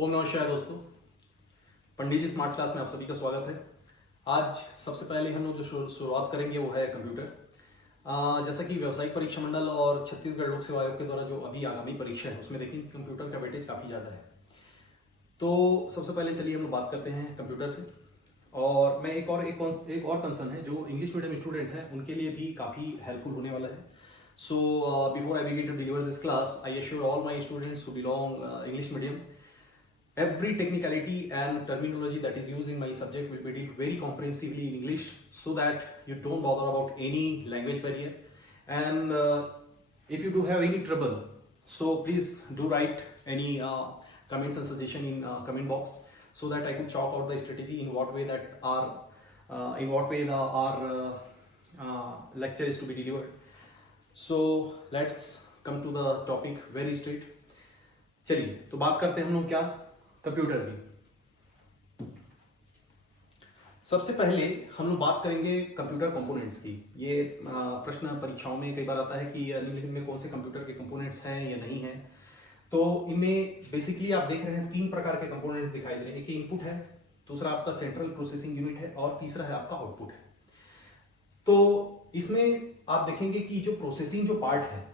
ओम नमः शिवाय दोस्तों, पंडित जी स्मार्ट क्लास में आप सभी का स्वागत है। आज सबसे पहले हम लोग जो शुरुआत करेंगे वो है कंप्यूटर। जैसा कि व्यावसायिक परीक्षा मंडल और छत्तीसगढ़ लोक सेवा आयोग के द्वारा जो अभी आगामी परीक्षा है उसमें देखेंगे कंप्यूटर का वेटेज काफ़ी ज़्यादा है। तो सबसे पहले चलिए हम लोग बात करते हैं कंप्यूटर से। और मैं एक और कंसर्न है जो इंग्लिश मीडियम स्टूडेंट हैं उनके लिए भी काफ़ी हेल्पफुल होने वाला है। So before I begin to deliver this class, I assure all my students who belong English medium, every technicality and terminology that is used in my subject will be dealt very comprehensively in English, so that you don't bother about any language barrier. And if you do have any trouble, so please do write any comments and suggestion in comment box, so that I could chalk out the strategy in what way our lecture is to be delivered. So let's come to the topic very straight. चलिए तो बात करते हैं हम लोग क्या computer की। सबसे पहले हम लोग बात करेंगे कंप्यूटर कंपोनेंट्स की। ये प्रश्न परीक्षाओं में कई बार आता है कि निम्नलिखित में कौन से कंप्यूटर के कंपोनेंट्स हैं या नहीं हैं। तो इनमें बेसिकली आप देख रहे हैं तीन प्रकार के कंपोनेंट्स दिखाई दे रहे हैं। एक इनपुट है, दूसरा आपका सेंट्रल प्रोसेसिंग यूनिट है और तीसरा है आपका आउटपुट है। तो इसमें आप देखेंगे कि जो प्रोसेसिंग जो पार्ट है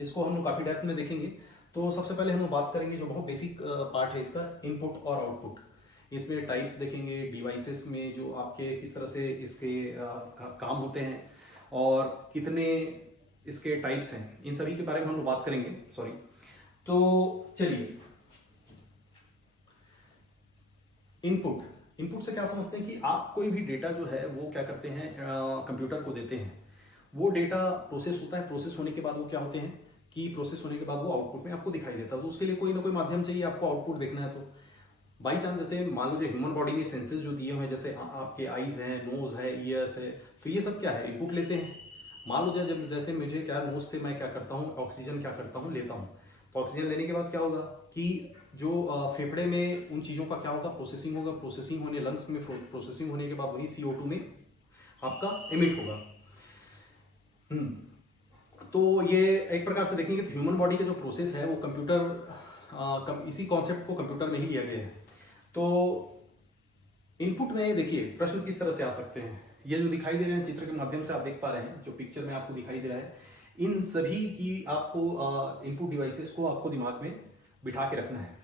इसको हम लोग काफी डेप्थ में देखेंगे। तो सबसे पहले हम लोग बात करेंगे जो बहुत बेसिक पार्ट है इसका, इनपुट और आउटपुट। इसमें टाइप्स देखेंगे, डिवाइसेस में जो आपके किस तरह से इसके काम होते हैं और कितने इसके टाइप्स हैं, इन सभी के बारे में हम लोग बात करेंगे। सॉरी, तो चलिए इनपुट से क्या समझते हैं कि आप कोई भी डेटा जो है वो क्या करते हैं, कंप्यूटर को देते हैं। वो डेटा प्रोसेस होता है, प्रोसेस होने के बाद वो क्या होते हैं कि प्रोसेस होने के बाद वो आउटपुट में आपको दिखाई देता है। तो उसके लिए कोई ना कोई माध्यम चाहिए आपको आउटपुट देखना है। तो बाई चांस जैसे मान लीजिए ह्यूमन बॉडी में सेंसेस जो दिए हुए हैं, जैसे आपके आईज हैं, नोज है, ईयर्स है, तो ये सब क्या है, इनपुट लेते हैं। मान लो जब जैसे मुझे क्या नोज से मैं क्या करता हूँ, ऑक्सीजन क्या करता हूँ, लेता हूँ। तो ऑक्सीजन लेने के बाद क्या होगा कि जो फेफड़े में उन चीज़ों का क्या होगा, प्रोसेसिंग होगा। प्रोसेसिंग होने लंग्स में प्रोसेसिंग होने के बाद वही CO2 में आपका एमिट होगा। तो ये एक प्रकार से देखेंगे तो ह्यूमन बॉडी का जो प्रोसेस है वो कंप्यूटर, इसी कॉन्सेप्ट को कंप्यूटर में ही लिया गया है। तो इनपुट में देखिए प्रश्न किस तरह से आ सकते हैं। ये जो दिखाई दे रहे हैं चित्र के माध्यम से आप देख पा रहे हैं, जो पिक्चर में आपको दिखाई दे रहा है, इन सभी की आपको इनपुट डिवाइसेस को आपको दिमाग में बिठा के रखना है।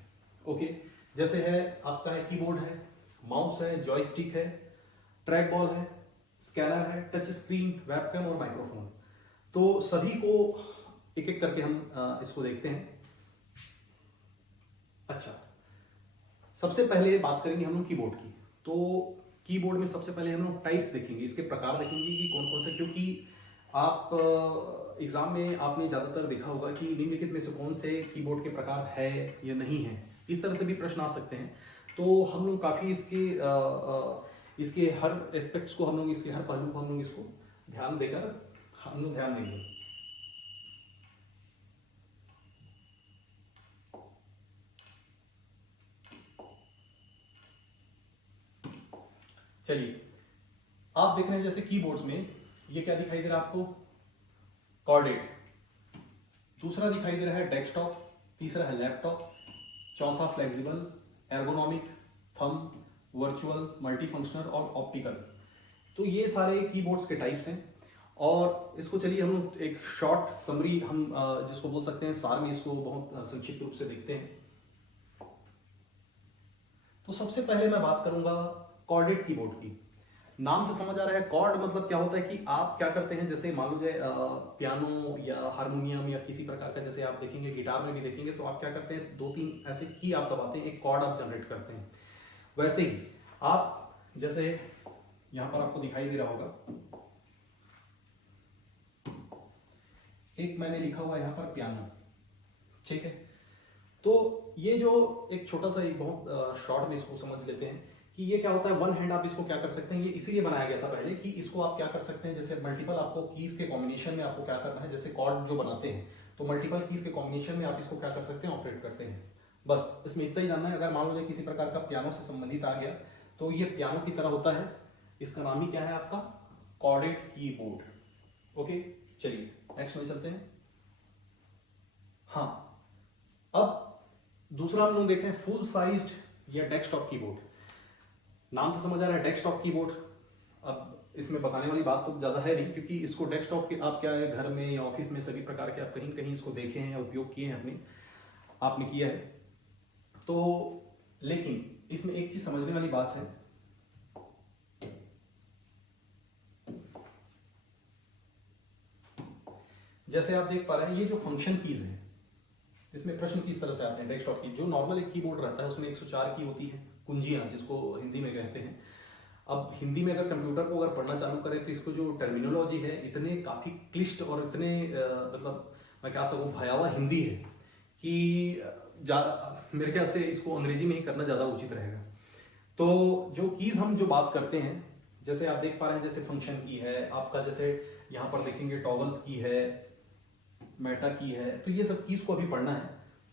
ओके, जैसे है आपका है कीबोर्ड है, माउस है, जॉयस्टिक है, ट्रैक बॉल है, स्कैनर है, टच स्क्रीन, वेबकैम और माइक्रोफोन। तो सभी को एक एक करके हम इसको देखते हैं। अच्छा, सबसे पहले बात करेंगे हम लोग कीबोर्ड की। तो कीबोर्ड में सबसे पहले हम लोग टाइप्स देखेंगे, इसके प्रकार देखेंगे कि कौन कौन से, क्योंकि आप एग्जाम में आपने ज़्यादातर देखा होगा कि निम्नलिखित में से कौन से कीबोर्ड के प्रकार है या नहीं है, इस तरह से भी प्रश्न आ सकते हैं। तो हम लोग काफ़ी इसके हर एस्पेक्ट्स को हम लोग, इसके हर पहलू को हम लोग इसको ध्यान देकर हम लोग ध्यान देंगे। चलिए, आप देख रहे हैं जैसे कीबोर्ड्स में ये क्या दिखाई दे रहा है आपको, कॉर्डेड। दूसरा दिखाई दे रहा है डेस्कटॉप, तीसरा है लैपटॉप, चौथा flexible, ergonomic, thumb, virtual, multifunctional और ऑप्टिकल। तो ये सारे कीबोर्ड्स के टाइप्स हैं। और इसको चलिए हम एक शॉर्ट समरी हम जिसको बोल सकते हैं सार में, इसको बहुत संक्षिप्त रूप से देखते हैं। तो सबसे पहले मैं बात करूंगा कॉर्डेड कीबोर्ड की। नाम से समझ आ रहा है, कॉर्ड मतलब क्या होता है कि आप क्या करते हैं, जैसे मान लीजिए पियानो या हारमोनियम या किसी प्रकार का, जैसे आप देखेंगे गिटार में भी देखेंगे, तो आप क्या करते हैं, दो तीन ऐसे की आप दबाते हैं, एक कॉर्ड आप जनरेट करते हैं। वैसे ही आप जैसे यहां पर आपको दिखाई दे रहा होगा, एक मैंने लिखा हुआ यहां पर पियानो, ठीक है। तो ये जो एक छोटा सा, एक बहुत शॉर्ट में इसको समझ लेते हैं कि ये क्या होता है। वन हैंड आप इसको क्या कर सकते हैं, ये इसीलिए बनाया गया था पहले कि इसको आप क्या कर सकते हैं, जैसे मल्टीपल आपको कीज के कॉम्बिनेशन में आपको क्या करना है, जैसे कॉर्ड जो बनाते हैं तो मल्टीपल कीज के कॉम्बिनेशन में आप इसको क्या कर सकते हैं, ऑपरेट करते हैं। बस इसमें इतना ही जानना है। अगर मान लो किसी प्रकार का पियानो से संबंधित आ गया तो ये पियानो की तरह होता है, इसका नाम ही क्या है आपका, कॉर्डेड कीबोर्ड। ओके, चलिए नेक्स्ट में चलते हैं। हाँ, अब दूसरा हम लोग देख रहे हैं फुल साइज्ड या डेस्कटॉप कीबोर्ड। नाम से समझ आ रहा है डेस्कटॉप कीबोर्ड। अब इसमें बताने वाली बात तो ज़्यादा है नहीं, क्योंकि इसको डेस्कटॉप के आप क्या है घर में या ऑफिस में सभी प्रकार के आप कहीं कहीं इसको देखे हैं या उपयोग किए हैं आपने किया है। तो लेकिन इसमें एक चीज समझने वाली बात है, जैसे आप देख पा रहे हैं ये जो फंक्शन कीज है, इसमें प्रश्न किस तरह से आते हैं। डेस्कटॉप की जो नॉर्मल एक कीबोर्ड रहता है उसमें 104 की होती है, कुंजियां जिसको हिंदी में कहते हैं। अब हिंदी में अगर कंप्यूटर को अगर पढ़ना चालू करें तो इसको जो टर्मिनोलॉजी है इतने काफी क्लिष्ट और इतने मतलब मैं क्या सकूं भयावह हिंदी है कि मेरे ख्याल से इसको अंग्रेजी में ही करना ज्यादा उचित रहेगा। तो जो कीज हम जो बात करते हैं, जैसे आप देख पा रहे हैं, जैसे फंक्शन की है आपका, जैसे यहाँ पर देखेंगे टॉगल्स की है, मेटा की है, तो ये सब कीज को अभी पढ़ना है।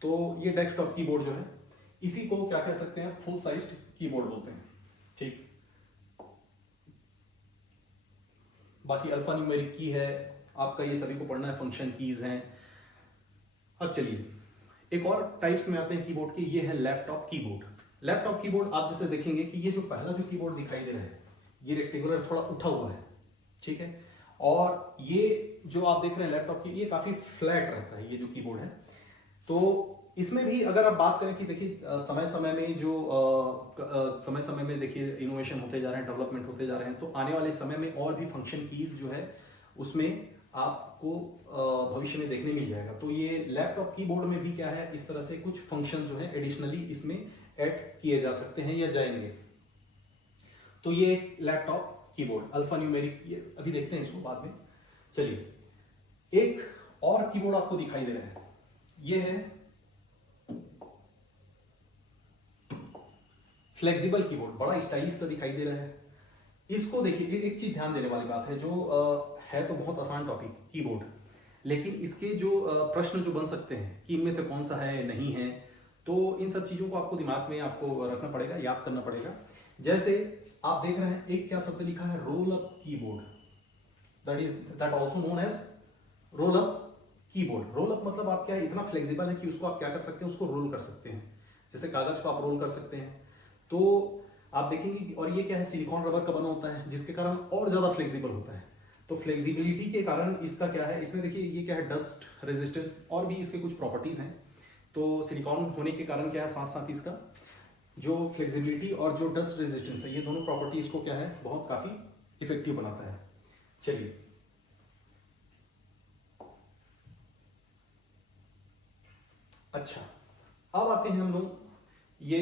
तो ये डेस्कटॉप कीबोर्ड जो है इसी को क्या कह सकते हैं, फुल साइज्ड कीबोर्ड बोलते हैं। ठीक, बाकी अल्फा न्यूमेरिक की है आपका, ये सभी को पढ़ना है, फंक्शन कीज हैं। अब चलिए एक और टाइप्स में आते हैं कीबोर्ड के, ये है लैपटॉप कीबोर्ड। लैपटॉप कीबोर्ड आप जैसे देखेंगे कि ये जो पहला जो कीबोर्ड दिखाई दे रहा है ये रेक्टेंगुलर थोड़ा उठा हुआ है, ठीक है, और ये जो आप देख रहे हैं लैपटॉप की ये काफी फ्लैट रहता है ये जो कीबोर्ड है। तो इसमें भी अगर आप बात करें कि देखिए समय समय में जो समय समय में देखिए इनोवेशन होते जा रहे हैं, डेवलपमेंट होते जा रहे हैं, तो आने वाले समय में और भी फंक्शन कीज जो है उसमें आपको भविष्य में देखने मिल जाएगा। तो ये लैपटॉप कीबोर्ड में भी क्या है, इस तरह से कुछ फंक्शन जो है एडिशनली इसमें ऐड किए जा सकते हैं या जाएंगे। तो ये लैपटॉप कीबोर्ड अल्फा न्यूमेरिक, ये अभी देखते हैं इसको बाद में। चलिए एक और कीबोर्ड आपको दिखाई दे रहा है, ये है फ्लेक्सिबल कीबोर्ड, बड़ा स्टाइलिश सा दिखाई दे रहा है। इसको देखिए, एक चीज ध्यान देने वाली बात है, जो है तो बहुत आसान टॉपिक कीबोर्ड, लेकिन इसके जो प्रश्न जो बन सकते हैं कि इनमें से कौन सा है नहीं है, तो इन सब चीजों को आपको दिमाग में आपको रखना पड़ेगा, याद करना पड़ेगा। जैसे आप देख रहे हैं एक क्या शब्द लिखा है, roll up keyboard, that also known as roll up keyboard. Roll up मतलब आप क्या है, इतना फ्लेक्सिबल है कि उसको आप क्या कर सकते हैं, उसको रोल कर सकते हैं, जैसे कागज को आप रोल कर सकते हैं। तो आप देखेंगे कि, और ये क्या है, सिलिकॉन रबर का बना होता है जिसके कारण और ज्यादा फ्लेक्सिबल होता है। तो फ्लेक्सिबिलिटी के कारण इसका क्या है, इसमें देखिए ये क्या है, डस्ट रेजिस्टेंस और भी इसके कुछ प्रॉपर्टीज हैं। तो सिलिकॉन होने के कारण क्या है, साथ साथ इसका जो फ्लेक्सिबिलिटी और जो डस्ट रेजिस्टेंस है, ये दोनों प्रॉपर्टी इसको क्या है, बहुत काफी इफेक्टिव बनाता है। चलिए अच्छा, अब आते हैं हम लोग ये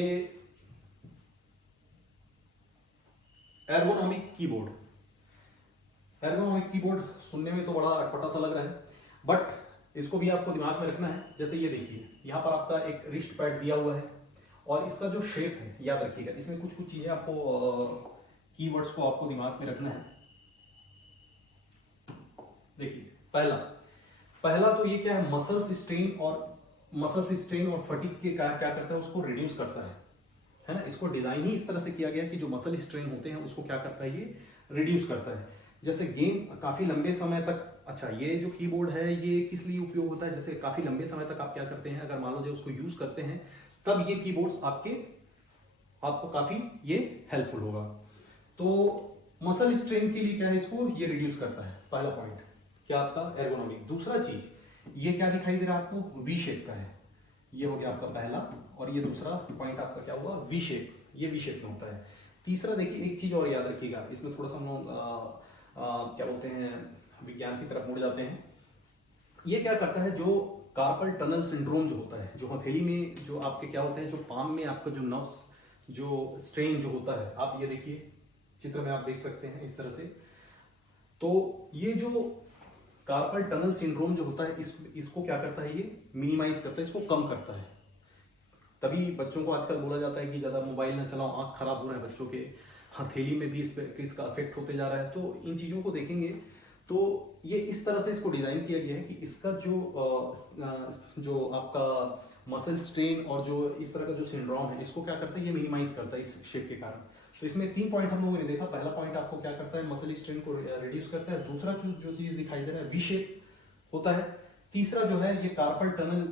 एर्गोनॉमिक कीबोर्ड। एर्गोनॉमिक कीबोर्ड सुनने में तो बड़ा अटपटा सा लग रहा है, बट इसको भी आपको दिमाग में रखना है। जैसे ये देखिए यहाँ पर आपका एक रिस्ट पैड दिया हुआ है, और इसका जो शेप है याद रखिएगा, इसमें कुछ कुछ चीजें आपको कीवर्ड्स को आपको दिमाग में रखना है। देखिए पहला तो ये क्या है, मसल्स स्ट्रेन और फटीग के क्या करता है, उसको रिड्यूस करता है ना। इसको डिजाइन ही इस तरह से किया गया कि जो मसल स्ट्रेन होते हैं उसको क्या करता है, ये रिड्यूस करता है। जैसे गेम काफी लंबे समय तक, अच्छा ये जो कीबोर्ड है ये किस लिए उपयोग होता है, जैसे काफी लंबे समय तक आप क्या करते हैं, अगर मान लो जो उसको यूज करते हैं तब ये कीबोर्ड्स आपको काफी ये हेल्पफुल होगा। तो मसल स्ट्रेन के लिए क्या है, इसको ये रिड्यूस करता है, पहला पॉइंट क्या आपका एर्गोनॉमिक। दूसरा चीज ये क्या दिखाई दे रहा है आपको, वी शेप का है, ये हो गया आपका पहला, और ये दूसरा पॉइंट आपका क्या हुआ, वी शेप, ये वी शेप में होता है। तीसरा देखिए एक चीज और याद रखिएगा, इसमें थोड़ा सा हम लोग क्या बोलते हैं, विज्ञान की तरफ मुड़ जाते हैं। ये क्या करता है, जो कार्पल टनल सिंड्रोम जो होता है, जो हथेली में जो आपके क्या होते हैं, जो पाम में आपका जो नर्व्स जो स्ट्रेन जो होता है, आप ये देखिए चित्र में आप देख सकते हैं इस तरह से। तो ये जो कार्पल टनल सिंड्रोम जो होता है, इसको क्या करता है, ये मिनिमाइज करता है, इसको कम करता है। तभी बच्चों को आजकल बोला जाता है कि ज्यादा मोबाइल ना चलाओ, आंख खराब हो रहा है बच्चों के, हथेली में भी इसका अफेक्ट होते जा रहा है। तो इन चीजों को देखेंगे तो ये इस तरह से इसको डिजाइन किया गया है कि इसका जो आपका मसल स्ट्रेन और जो इस तरह का जो सिंड्रोम है, इसको क्या करता है, ये मिनिमाइज करता है इस शेप के कारण। तो इसमें 3 पॉइंट हम लोगों ने देखा। पहला पॉइंट आपको क्या करता है, मसल स्ट्रेन को रिड्यूस करता है। दूसरा जो चीज दिखाई दे रहा है, वी शेप होता है। तीसरा जो है ये कार्पल टनल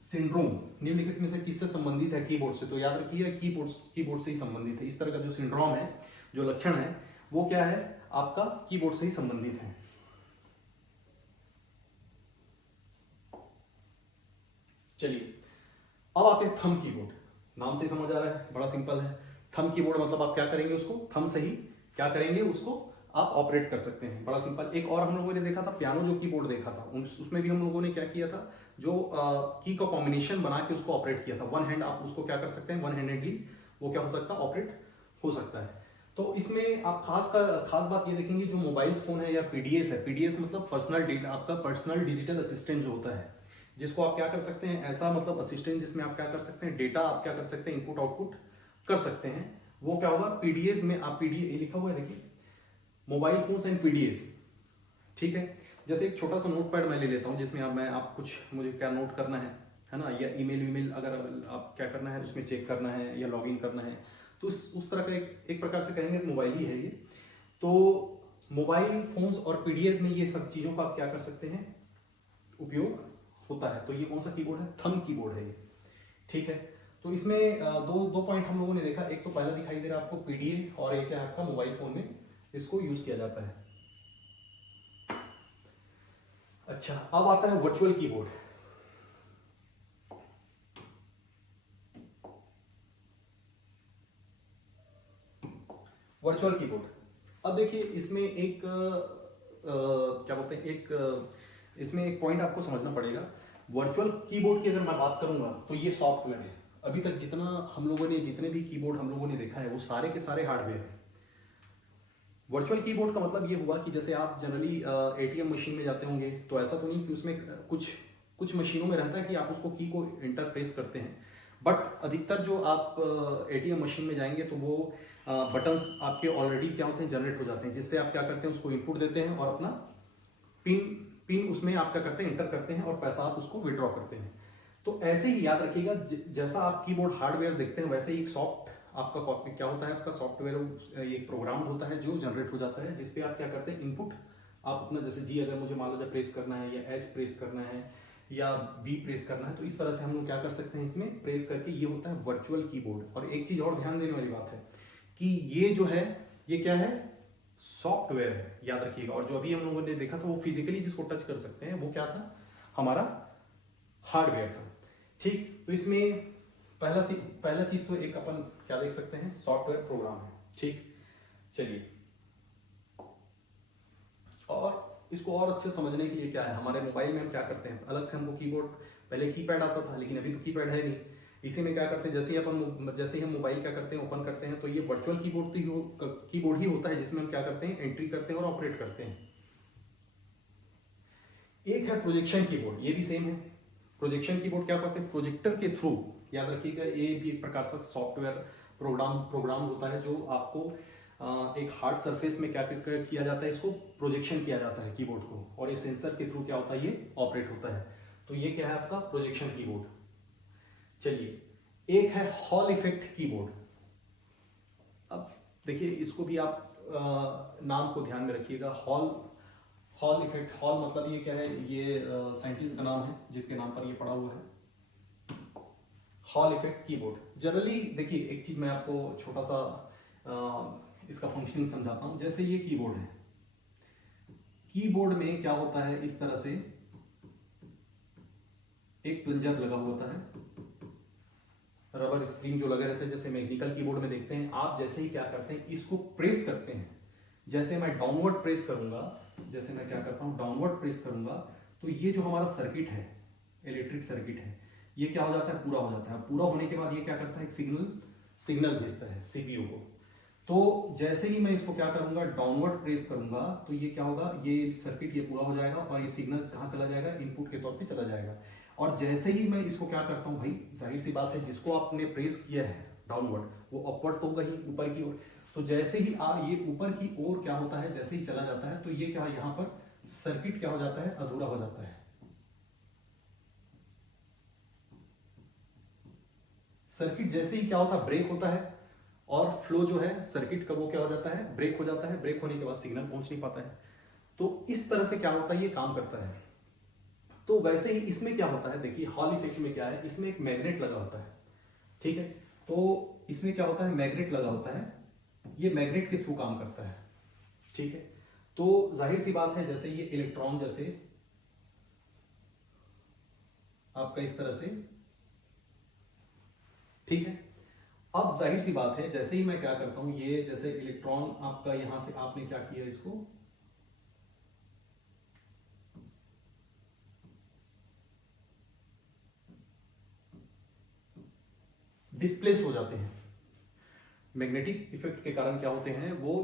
सिंड्रोम निम्नलिखित में से किससे संबंधित है कीबोर्ड से? तो याद रखिए कीबोर्ड से ही संबंधित है। इस तरह का जो सिंड्रोम है, जो लक्षण है, वो क्या है? आपका कीबोर्ड से ही संबंधित है। चलिए अब आते हैं थंब कीबोर्ड। नाम से ही समझ आ रहा है, बड़ा सिंपल है। थंब कीबोर्ड मतलब आप क्या करेंगे? उसको थंब से ही क्या करेंगे? उसको आप ऑपरेट कर सकते हैं, बड़ा सिंपल। एक और हम लोगों ने देखा था पियानो जो कीबोर्ड देखा था, उसमें भी हम लोगों ने क्या किया था? जो की का कॉम्बिनेशन बना के उसको ऑपरेट किया था। वन हैंड आप उसको क्या कर सकते हैं? वन हैंडेडली वो क्या हो सकता है? ऑपरेट हो सकता है। तो इसमें आप खास बात ये देखेंगे, जो मोबाइल फोन है या पीडीएस है, पीडीएस मतलब आपका पर्सनल डिजिटल असिस्टेंट जो होता है, जिसको आप क्या कर सकते हैं? ऐसा मतलब असिस्टेंट जिसमें आप क्या कर सकते हैं? डेटा आप क्या कर सकते हैं? इनपुट आउटपुट कर सकते हैं। वो क्या होगा? पीडीएस में आप पीडीए लिखा हुआ है, देखिए, मोबाइल फोन्स एंड पीडीएस, ठीक है। जैसे एक छोटा सा नोटपैड मैं ले लेता हूँ, जिसमें आप कुछ मुझे क्या नोट करना है ना, या ईमेल अगर आप क्या करना है उसमें चेक करना है या लॉगिन करना है, तो उस तरह का एक प्रकार से कहेंगे तो मोबाइल ही है ये। तो मोबाइल फोन्स और पीडीएस में ये सब चीजों का आप क्या कर सकते हैं? उपयोग होता है। तो ये कौन सा कीबोर्ड है? थंब कीबोर्ड है ये, ठीक है। तो इसमें दो पॉइंट हम लोगों ने देखा। एक तो पहला दिखाई दे रहा है आपको पीडीए, और एक है आपका मोबाइल फोन में इसको यूज किया जाता है। अच्छा, अब आता है वर्चुअल कीबोर्ड। वर्चुअल कीबोर्ड, अब देखिए इसमें एक क्या बोलते हैं, इसमें एक पॉइंट आपको समझना पड़ेगा। वर्चुअल कीबोर्ड की अगर मैं बात करूंगा तो ये सॉफ्टवेयर है। अभी तक जितने भी कीबोर्ड हम लोगों ने देखा है वो सारे के सारे हार्डवेयर है। वर्चुअल कीबोर्ड का मतलब ये हुआ कि जैसे आप जनरली एटीएम मशीन में जाते होंगे, तो ऐसा तो नहीं कि उसमें कुछ मशीनों में रहता है कि आप उसको की को इंटर प्रेस करते हैं, बट अधिकतर जो आप एटीएम मशीन में जाएंगे तो वो बटन्स आपके ऑलरेडी क्या होते हैं? जनरेट हो जाते हैं, जिससे आप क्या करते हैं? उसको इनपुट देते हैं और अपना पिन उसमें आप क्या करते हैं? इंटर करते हैं और पैसा आप उसको विड्रॉ करते हैं। तो ऐसे ही याद रखिएगा, जैसा आप कीबोर्ड हार्डवेयर देखते हैं, वैसे ही एक सॉफ्ट आपका कॉपी क्या होता है? आपका सॉफ्टवेयर एक प्रोग्राम होता है जो जनरेट हो जाता है, जिसपे आप क्या करते हैं? इनपुट आप अपना, जैसे जी अगर मुझे मान लो प्रेस करना है, या एच प्रेस करना है, या बी प्रेस करना है, तो इस तरह से हम लोग क्या कर सकते हैं? इसमें प्रेस करके, ये होता है वर्चुअल कीबोर्ड। और एक चीज और ध्यान देने वाली बात है कि ये जो है, ये क्या है? सॉफ्टवेयर है, याद रखिएगा। और जो अभी हम लोगों ने देखा था वो फिजिकली जिसको टच कर सकते हैं, वो क्या था? हमारा हार्डवेयर था, ठीक। तो इसमें पहला चीज तो एक अपन क्या देख सकते हैं? सॉफ्टवेयर प्रोग्राम है, ठीक। चलिए, और इसको और अच्छे समझने के लिए क्या है, हमारे मोबाइल में हम क्या करते हैं? अलग से हमको कीबोर्ड, पहले कीपैड आता था, लेकिन अभी तो कीपैड है नहीं। इसी में क्या करते हैं? जैसे ही हम मोबाइल क्या करते हैं? ओपन करते हैं, तो ये वर्चुअल कीबोर्ड ही होता है, जिसमें हम क्या करते हैं? एंट्री करते हैं और ऑपरेट करते हैं। एक है प्रोजेक्शन कीबोर्ड, ये भी सेम है। प्रोजेक्शन कीबोर्ड क्या करते हैं? प्रोजेक्टर के थ्रू, याद रखिएगा, ये भी एक प्रकार से सॉफ्टवेयर प्रोग्राम होता है, जो आपको एक हार्ड सरफेस में क्या किया जाता है? इसको प्रोजेक्शन किया जाता है कीबोर्ड को, और ये सेंसर के थ्रू क्या होता है? ये ऑपरेट होता है। तो ये क्या है? आपका प्रोजेक्शन कीबोर्ड। चलिए, एक है हॉल इफेक्ट कीबोर्ड। अब देखिए, इसको भी आप नाम को ध्यान में रखिएगा। हॉल इफेक्ट, हॉल मतलब ये क्या है? ये साइंटिस्ट का नाम है जिसके नाम पर ये पड़ा हुआ है, हॉल इफेक्ट कीबोर्ड। जनरली देखिए, एक चीज मैं आपको छोटा सा इसका फंक्शनिंग समझाता हूं। जैसे ये कीबोर्ड है, कीबोर्ड में क्या होता है? इस तरह से एक प्लंजर लगा होता है, रबर स्प्रिंग जो लगे रहते हैं, जैसे मैकेनिकल कीबोर्ड में देखते हैं आप। जैसे ही क्या करते हैं? इसको प्रेस करते हैं, जैसे मैं डाउनवर्ड प्रेस करूंगा, जैसे मैं क्या करता हूं? डाउनवर्ड प्रेस करूंगा, तो ये जो हमारा सर्किट है, इलेक्ट्रिक सर्किट है, ये क्या हो जाता है? पूरा हो जाता है। पूरा होने के बाद ये क्या करता है? एक सिग्नल भेजता है सीपीयू को। तो जैसे ही मैं इसको क्या करूंगा? डाउनवर्ड प्रेस करूंगा, तो ये क्या होगा? ये सर्किट ये पूरा हो जाएगा, और ये सिग्नल कहां चला जाएगा? इनपुट के तौर पे चला जाएगा। और जैसे ही मैं इसको क्या करता हूं भाई, जाहिर सी बात है, जिसको आपने प्रेस किया है डाउनवर्ड, वो अपवर्ड तो होगा ही, ऊपर की ओर। तो जैसे ही ये ऊपर की ओर क्या होता है? जैसे ही चला जाता है, तो ये क्या, यहां पर सर्किट क्या हो जाता है? अधूरा हो जाता है। सर्किट जैसे ही क्या होता है? ब्रेक होता है, और फ्लो जो है सर्किट का, वो क्या हो जाता है? ब्रेक हो जाता है। ब्रेक होने के बाद सिग्नल पहुंच नहीं पाता है। तो इस तरह से क्या होता है? ये काम करता है। तो वैसे ही इसमें क्या होता है, देखिए हॉल इफेक्ट में क्या है, इसमें एक मैग्नेट लगा होता है, ठीक है। तो इसमें क्या होता है, मैग्नेट लगा होता है, ये मैग्नेट के थ्रू काम करता है, ठीक है। तो जाहिर सी बात है, जैसे ये इलेक्ट्रॉन जैसे आपका इस तरह से, ठीक है। अब जाहिर सी बात है, जैसे ही मैं क्या करता हूं, ये जैसे इलेक्ट्रॉन आपका यहां से आपने क्या किया, इसको डिस्प्लेस हो जाते हैं। मैग्नेटिक इफेक्ट के कारण क्या होते हैं, वो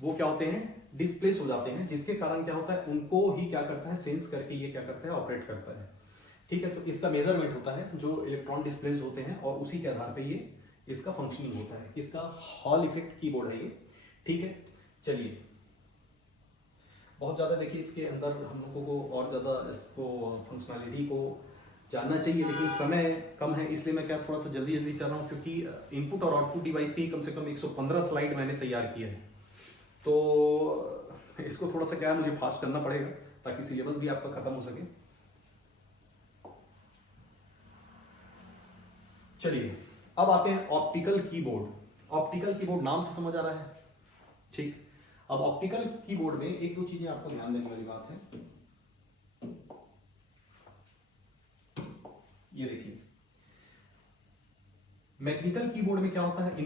क्या होते हैं, डिस्प्लेस हो जाते हैं, जिसके कारण क्या होता है, उनको ही क्या करता है, सेंस करके ये क्या करता है, ऑपरेट करता है, ठीक है। तो इसका मेजरमेंट होता है जो इलेक्ट्रॉन डिस्प्लेस होते हैं, और उसी के आधार पे ये इसका फंक्शनिंग होता है। इसका हॉल इफेक्ट कीबोर्ड है ये, ठीक है। चलिए, बहुत ज़्यादा देखिए इसके अंदर हम लोगों को और ज़्यादा इसको फंक्शनैलिटी को जानना चाहिए, लेकिन समय कम है, इसलिए मैं क्या थोड़ा सा जल्दी जल्दी चल रहा हूँ, क्योंकि इनपुट और आउटपुट डिवाइस की कम से कम 115 स्लाइड मैंने तैयार किया है। तो इसको थोड़ा सा क्या है, मुझे फास्ट करना पड़ेगा ताकि सिलेबस भी आपका खत्म हो सके। चलिए, अब आते हैं ऑप्टिकल कीबोर्ड। ऑप्टिकल कीबोर्ड नाम से समझ आ रहा है, ठीक। अब ऑप्टिकल कीबोर्ड में एक दो चीजें आपको ध्यान देने वाली बात है। ये देखिए, मैकेनिकल कीबोर्ड में क्या होता है,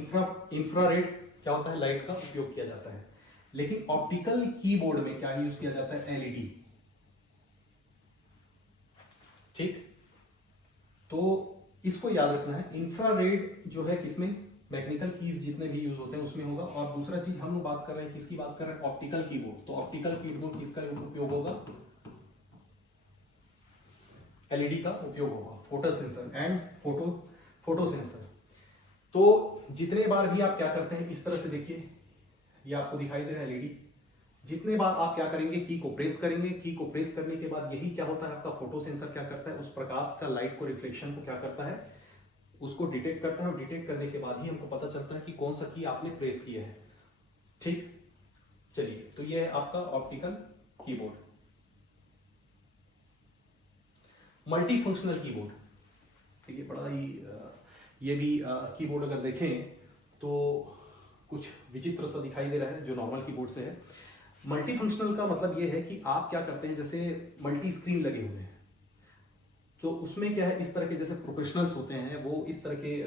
इंफ्रारेड क्या होता है, लाइट का उपयोग किया जाता है। लेकिन ऑप्टिकल कीबोर्ड में क्या यूज किया जाता है, एलईडी, ठीक। तो इसको याद रखना है, इंफ्रारेड जो है किसमें, मैकेनिकल कीज जितने भी यूज होते हैं उसमें होगा। और दूसरा चीज हम लोग बात कर रहे हैं, किसकी बात कर रहे हैं, ऑप्टिकल कीबोर्ड। तो ऑप्टिकल कीबोर्ड किसका उपयोग होगा, एलईडी का उपयोग होगा, photo sensor and photo sensor. तो जितने बार भी आप क्या करते हैं, इस तरह से देखिए, ये आपको दिखाई दे रहा है एलईडी, जितने बार आप क्या करेंगे, की को प्रेस करेंगे, की को प्रेस करने के बाद यही क्या होता है, आपका फोटो सेंसर क्या करता है, उस प्रकाश का लाइट को, रिफ्लेक्शन को क्या करता है, उसको डिटेक्ट करता है, और डिटेक्ट करने के बाद ही हमको पता चलता है कि कौन सा की आपने प्रेस किया है, ठीक। चलिए, तो ये है आपका optical keyboard. Multi functional keyboard, ठीक है, बड़ा ही ये भी कीबोर्ड अगर देखें तो कुछ विचित्र सा दिखाई दे रहा है जो नॉर्मल कीबोर्ड से है। मल्टी फंक्शनल का मतलब ये है कि आप क्या करते हैं, जैसे मल्टी स्क्रीन लगे हुए हैं, तो उसमें क्या है, इस तरह के जैसे प्रोफेशनल्स होते हैं वो इस तरह के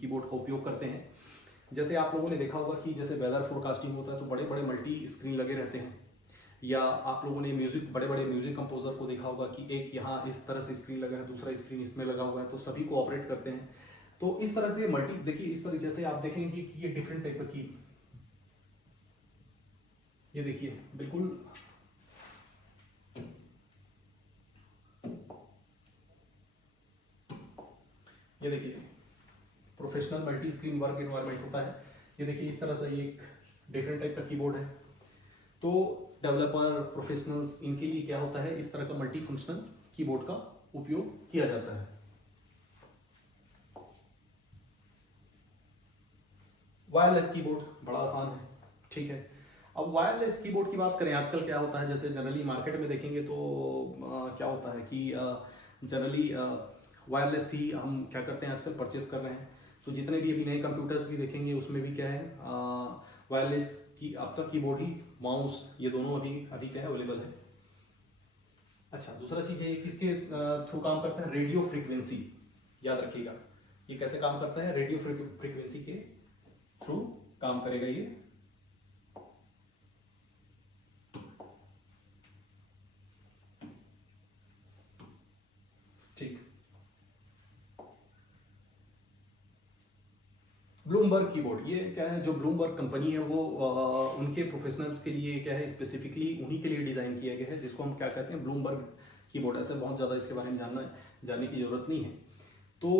कीबोर्ड का उपयोग करते हैं। जैसे आप लोगों ने देखा होगा कि जैसे वेदर फोरकास्टिंग होता है तो बड़े बड़े मल्टी स्क्रीन लगे रहते हैं, या आप लोगों ने बड़े बड़े म्यूजिक कंपोजर को देखा होगा कि एक यहाँ इस तरह से स्क्रीन लगा है, दूसरा स्क्रीन इसमें लगा हुआ है, तो सभी को ऑपरेट करते हैं। तो इस तरह के मल्टी, देखिए इस तरह जैसे आप देखेंगे कि ये डिफरेंट टाइप की, ये देखिए बिल्कुल ये देखिए professional multi screen work environment होता है। ये देखिए इस तरह से ये एक डिफरेंट टाइप का कीबोर्ड है। तो डेवलपर, प्रोफेशनल्स, इनके लिए क्या होता है, इस तरह का मल्टी फंक्शनल कीबोर्ड का उपयोग किया जाता है। वायरलेस कीबोर्ड बड़ा आसान है, ठीक है। अब वायरलेस कीबोर्ड की बात करें, आजकल क्या होता है, जैसे जनरली मार्केट में देखेंगे तो क्या होता है कि जनरली वायरलेस ही हम क्या करते हैं आजकल परचेस कर रहे हैं। तो जितने भी अभी नए कंप्यूटर्स भी देखेंगे उसमें भी क्या है, वायरलेस की आपका कीबोर्ड ही, माउस, ये दोनों अभी क्या है, अवेलेबल है। अच्छा, दूसरा चीज है किसके थ्रू काम करता है, रेडियो फ्रीक्वेंसी, याद रखिएगा ये कैसे काम करता है, रेडियो फ्रीक्वेंसी के थ्रू काम करेगा ये। ठीक, ब्लूमबर्ग कीबोर्ड, ये क्या है, जो ब्लूमबर्ग कंपनी है वो उनके प्रोफेशनल्स के लिए क्या है, स्पेसिफिकली उन्हीं के लिए डिजाइन किया गया है, जिसको हम क्या कहते हैं, ब्लूमबर्ग कीबोर्ड। ऐसे बहुत ज्यादा इसके बारे में जानने की जरूरत नहीं है। तो